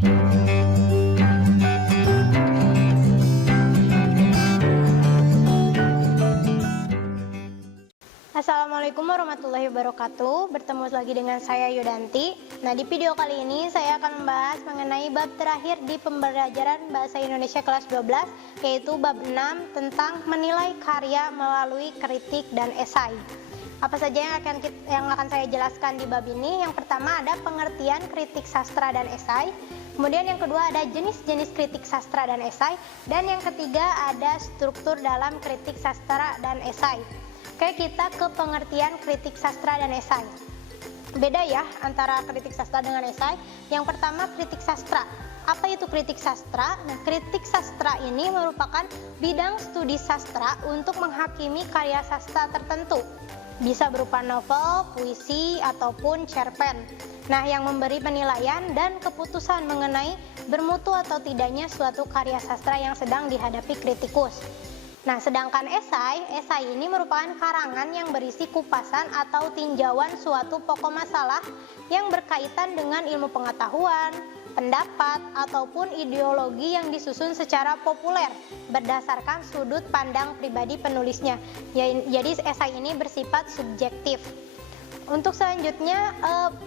Assalamualaikum warahmatullahi wabarakatuh. Bertemu lagi dengan saya Yudanti. Nah, di video kali ini saya akan membahas mengenai bab terakhir di pembelajaran Bahasa Indonesia kelas 12, yaitu bab 6 tentang menilai karya melalui kritik dan esai. Apa saja yang akan saya jelaskan di bab ini? Yang pertama ada pengertian kritik sastra dan esai. Kemudian yang kedua ada jenis-jenis kritik sastra dan esai. Dan yang ketiga ada struktur dalam kritik sastra dan esai. Oke, kita ke pengertian kritik sastra dan esai. Beda ya antara kritik sastra dengan esai. Yang pertama kritik sastra. Apa itu kritik sastra? Nah, kritik sastra ini merupakan bidang studi sastra untuk menghakimi karya sastra tertentu. Bisa berupa novel, puisi, ataupun cerpen. Nah, yang memberi penilaian dan keputusan mengenai bermutu atau tidaknya suatu karya sastra yang sedang dihadapi kritikus. Nah, sedangkan esai ini merupakan karangan yang berisi kupasan atau tinjauan suatu pokok masalah yang berkaitan dengan ilmu pengetahuan, pendapat, ataupun ideologi yang disusun secara populer berdasarkan sudut pandang pribadi penulisnya. Jadi esai ini bersifat subjektif. Untuk selanjutnya,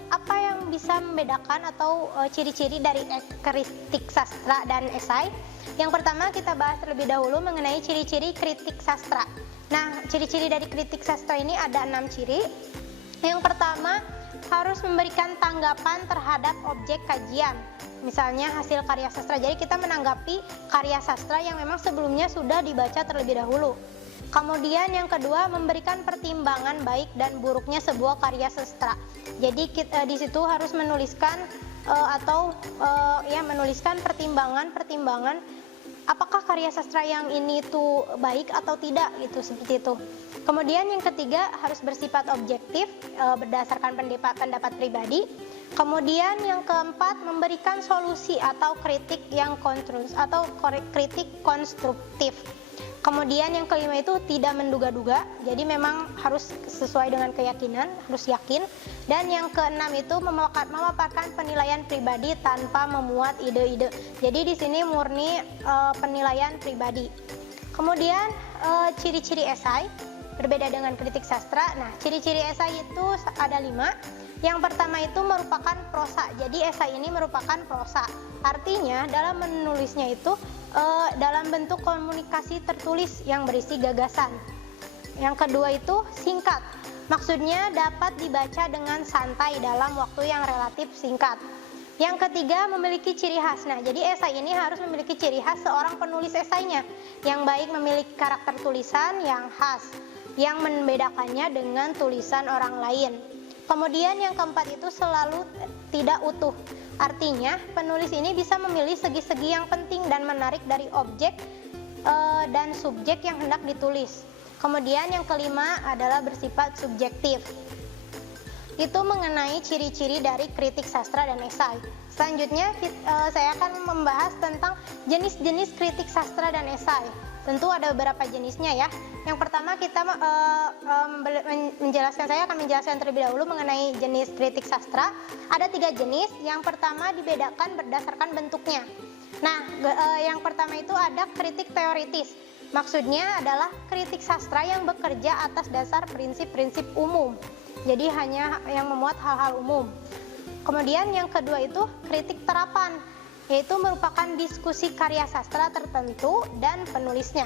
apa yang bisa membedakan atau ciri-ciri dari kritik sastra dan esai? Yang pertama kita bahas terlebih dahulu mengenai ciri-ciri kritik sastra. Nah, ciri-ciri dari kritik sastra ini ada 6 ciri. Yang pertama, harus memberikan tanggapan terhadap objek kajian. Misalnya hasil karya sastra. Jadi kita menanggapi karya sastra yang memang sebelumnya sudah dibaca terlebih dahulu. Kemudian yang kedua, memberikan pertimbangan baik dan buruknya sebuah karya sastra. Jadi di situ harus menuliskan menuliskan pertimbangan apakah karya sastra yang ini tuh baik atau tidak, gitu, seperti itu. Kemudian yang ketiga harus bersifat objektif berdasarkan pendapat pribadi. Kemudian yang keempat, memberikan solusi atau kritik kritik konstruktif. Kemudian yang kelima itu tidak menduga-duga, jadi memang harus sesuai dengan keyakinan, harus yakin. Dan yang keenam itu memaparkan penilaian pribadi tanpa memuat ide-ide. Jadi di sini murni penilaian pribadi. Kemudian ciri-ciri esai berbeda dengan kritik sastra. Nah, ciri-ciri esai itu ada 5. Yang pertama itu merupakan prosa. Jadi esai ini merupakan prosa. Artinya dalam menulisnya itu dalam bentuk komunikasi tertulis yang berisi gagasan. Yang kedua itu singkat. Maksudnya dapat dibaca dengan santai dalam waktu yang relatif singkat. Yang ketiga memiliki ciri khas. Nah, jadi esai ini harus memiliki ciri khas seorang penulis esainya. Yang baik memiliki karakter tulisan yang khas, yang membedakannya dengan tulisan orang lain. Kemudian yang keempat itu selalu tidak utuh. Artinya penulis ini bisa memilih segi-segi yang penting dan menarik dari objek dan subjek yang hendak ditulis. Kemudian yang kelima adalah bersifat subjektif. Itu mengenai ciri-ciri dari kritik sastra dan esai. Selanjutnya saya akan membahas tentang jenis-jenis kritik sastra dan esai. Tentu ada beberapa jenisnya ya. Yang pertama saya akan menjelaskan terlebih dahulu mengenai jenis kritik sastra. Ada 3 jenis. Yang pertama dibedakan berdasarkan bentuknya. Nah, yang pertama itu ada kritik teoritis. Maksudnya adalah kritik sastra yang bekerja atas dasar prinsip-prinsip umum. Jadi hanya yang memuat hal-hal umum. Kemudian yang kedua itu kritik terapan, yaitu merupakan diskusi karya sastra tertentu dan penulisnya.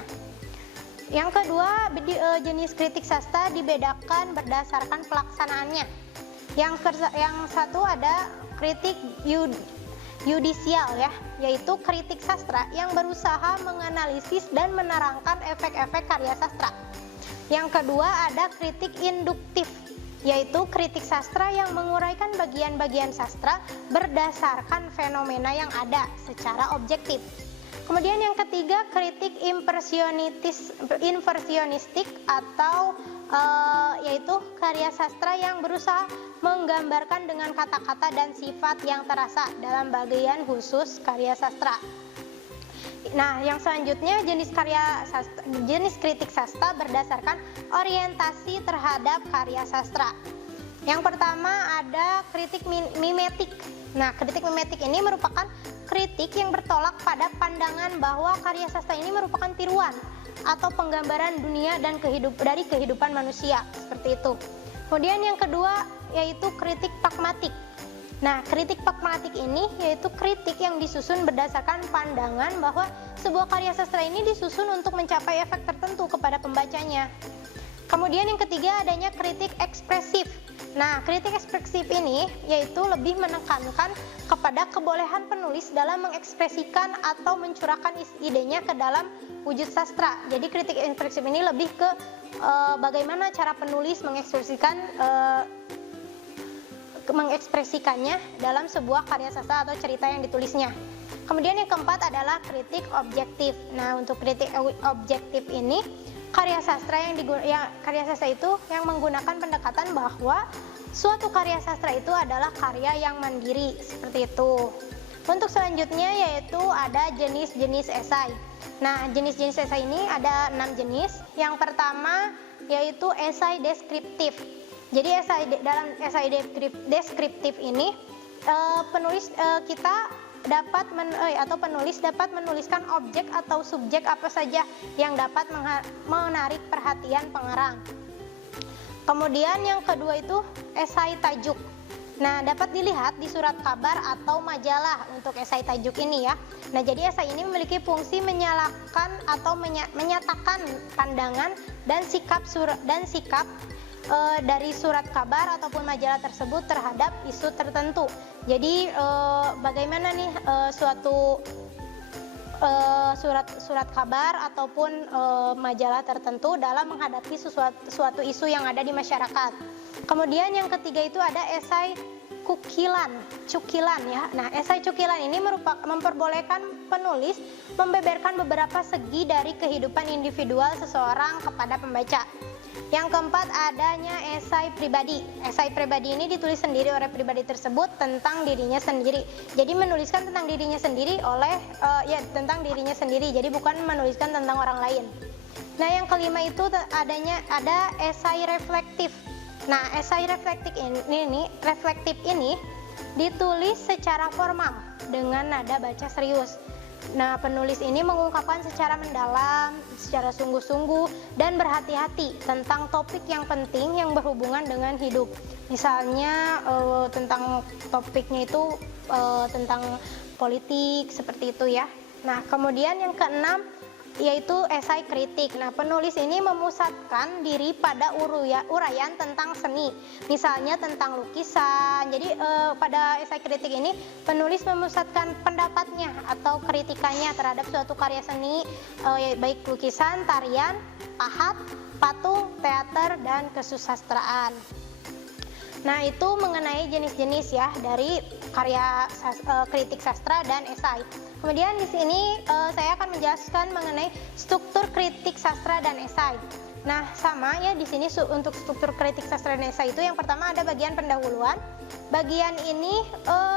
Yang kedua, jenis kritik sastra dibedakan berdasarkan pelaksanaannya. Yang satu ada kritik yudisial ya, yaitu kritik sastra yang berusaha menganalisis dan menerangkan efek-efek karya sastra. Yang kedua ada kritik induktif, yaitu kritik sastra yang menguraikan bagian-bagian sastra berdasarkan fenomena yang ada secara objektif. Kemudian yang ketiga kritik inversionistik atau yaitu karya sastra yang berusaha menggambarkan dengan kata-kata dan sifat yang terasa dalam bagian khusus karya sastra. Nah, yang selanjutnya jenis kritik sastra berdasarkan orientasi terhadap karya sastra. Yang pertama ada kritik mimetik. Nah, kritik mimetik ini merupakan kritik yang bertolak pada pandangan bahwa karya sastra ini merupakan tiruan atau penggambaran dunia dan dari kehidupan manusia, seperti itu. Kemudian yang kedua yaitu kritik pragmatik. Nah, kritik pragmatik ini yaitu kritik yang disusun berdasarkan pandangan bahwa sebuah karya sastra ini disusun untuk mencapai efek tertentu kepada pembacanya. Kemudian yang ketiga adanya kritik ekspresif. Nah, kritik ekspresif ini yaitu lebih menekankan kepada kebolehan penulis dalam mengekspresikan atau mencurahkan idenya ke dalam wujud sastra. Jadi kritik ekspresif ini lebih ke bagaimana cara penulis mengekspresikannya dalam sebuah karya sastra atau cerita yang ditulisnya. Kemudian yang keempat adalah kritik objektif. Nah, untuk kritik objektif ini karya sastra itu yang menggunakan pendekatan bahwa suatu karya sastra itu adalah karya yang mandiri, seperti itu. Untuk selanjutnya yaitu ada jenis-jenis esai. Nah, jenis-jenis esai ini ada 6 jenis. Yang pertama yaitu esai deskriptif. Jadi dalam esai deskriptif ini penulis dapat menuliskan objek atau subjek apa saja yang dapat menarik perhatian pengarang. Kemudian yang kedua itu esai tajuk. Nah, dapat dilihat di surat kabar atau majalah untuk esai tajuk ini ya. Nah, jadi esai ini memiliki fungsi menyatakan pandangan dan sikap dari surat kabar ataupun majalah tersebut terhadap isu tertentu. Jadi bagaimana nih surat kabar ataupun majalah tertentu dalam menghadapi suatu isu yang ada di masyarakat. Kemudian yang ketiga itu ada esai cukilan ya. Nah, esai cukilan ini memperbolehkan penulis membeberkan beberapa segi dari kehidupan individual seseorang kepada pembaca. Yang keempat adanya esai pribadi. Esai pribadi ini ditulis sendiri oleh pribadi tersebut tentang dirinya sendiri. Jadi menuliskan tentang dirinya sendiri tentang dirinya sendiri. Jadi bukan menuliskan tentang orang lain. Nah, yang kelima itu ada esai reflektif. Nah, esai reflektif ini ditulis secara formal dengan nada baca serius. Nah, penulis ini mengungkapkan secara mendalam, secara sungguh-sungguh dan berhati-hati tentang topik yang penting yang berhubungan dengan hidup. Misalnya tentang topiknya itu tentang politik, seperti itu ya. Nah, kemudian yang keenam yaitu esai kritik. Nah, penulis ini memusatkan diri pada uraian tentang seni, misalnya tentang lukisan. Jadi pada esai kritik ini penulis memusatkan pendapatnya atau kritikannya terhadap suatu karya seni, baik lukisan, tarian, pahat, patung, teater, dan kesusastraan. Nah, itu mengenai jenis-jenis ya dari karya kritik sastra dan esai. Kemudian di sini saya akan menjelaskan mengenai struktur kritik sastra dan esai. Nah, sama ya di sini untuk struktur kritik sastra dan esai itu yang pertama ada bagian pendahuluan. Bagian ini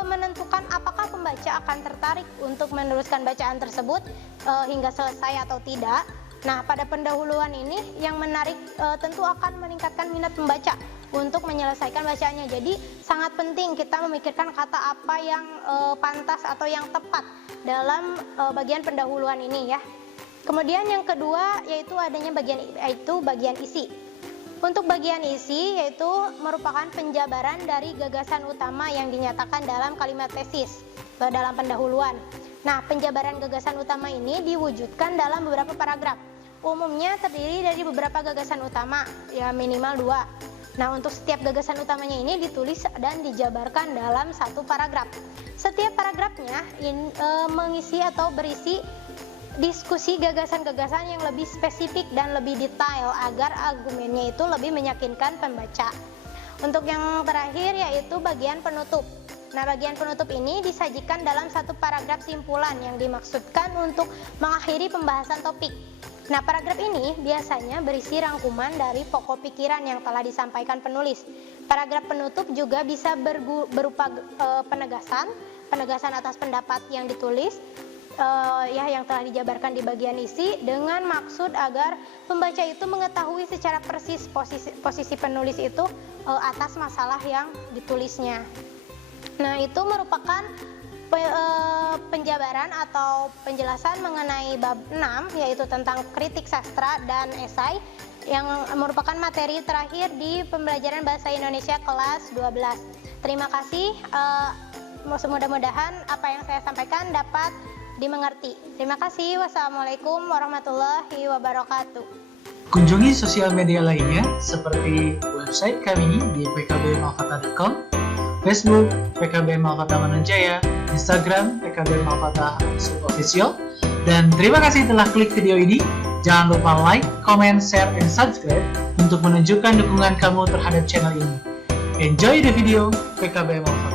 menentukan apakah pembaca akan tertarik untuk meneruskan bacaan tersebut hingga selesai atau tidak. Nah, pada pendahuluan ini yang menarik tentu akan meningkatkan minat pembaca untuk menyelesaikan bacaannya. Jadi sangat penting kita memikirkan kata apa yang pantas atau yang tepat dalam bagian pendahuluan ini ya. Kemudian yang kedua yaitu adanya bagian isi. Untuk bagian isi yaitu merupakan penjabaran dari gagasan utama yang dinyatakan dalam kalimat tesis dalam pendahuluan. Nah, penjabaran gagasan utama ini diwujudkan dalam beberapa paragraf. Umumnya terdiri dari beberapa gagasan utama, ya minimal 2. Nah, untuk setiap gagasan utamanya ini ditulis dan dijabarkan dalam satu paragraf. Setiap paragrafnya mengisi atau berisi diskusi gagasan-gagasan yang lebih spesifik dan lebih detail agar argumennya itu lebih meyakinkan pembaca. Untuk yang terakhir yaitu bagian penutup. Nah, bagian penutup ini disajikan dalam satu paragraf simpulan yang dimaksudkan untuk mengakhiri pembahasan topik. Nah, paragraf ini biasanya berisi rangkuman dari pokok pikiran yang telah disampaikan penulis. Paragraf penutup juga bisa berupa penegasan atas pendapat yang ditulis, yang telah dijabarkan di bagian isi dengan maksud agar pembaca itu mengetahui secara persis posisi penulis itu atas masalah yang ditulisnya. Nah, itu merupakan penjabaran atau penjelasan mengenai bab 6, yaitu tentang kritik sastra dan esai, yang merupakan materi terakhir di pembelajaran Bahasa Indonesia kelas 12. Terima kasih, mudah-mudahan apa yang saya sampaikan dapat dimengerti. Terima kasih. Wassalamualaikum warahmatullahi wabarakatuh. Kunjungi sosial media lainnya seperti website kami di pkbmalkata.com, Facebook PKB Malkata Manunjaya, Instagram PKB Malkata _official. Dan terima kasih telah klik video ini. Jangan lupa like, comment, share, and subscribe untuk menunjukkan dukungan kamu terhadap channel ini. Enjoy the video PKB Malkata.